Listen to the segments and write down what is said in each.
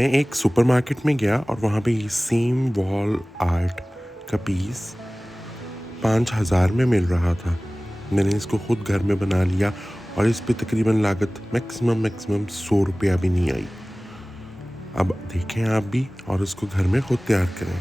मैं एक सुपरमार्केट में गया और वहाँ पे सेम वॉल आर्ट का पीस 5,000 में मिल रहा था। मैंने इसको खुद घर में बना लिया और इस पे तकरीबन लागत मैक्सिमम 100 रुपया भी नहीं आई। अब देखें आप भी और उसको घर में खुद तैयार करें।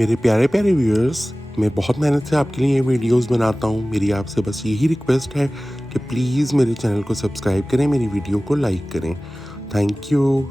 मेरे प्यारे प्यारे व्यूअर्स, मैं बहुत मेहनत से आपके लिए ये वीडियोस बनाता हूँ। मेरी आपसे बस यही रिक्वेस्ट है कि प्लीज़ मेरे चैनल को सब्सक्राइब करें, मेरी वीडियो को लाइक करें। Thank you.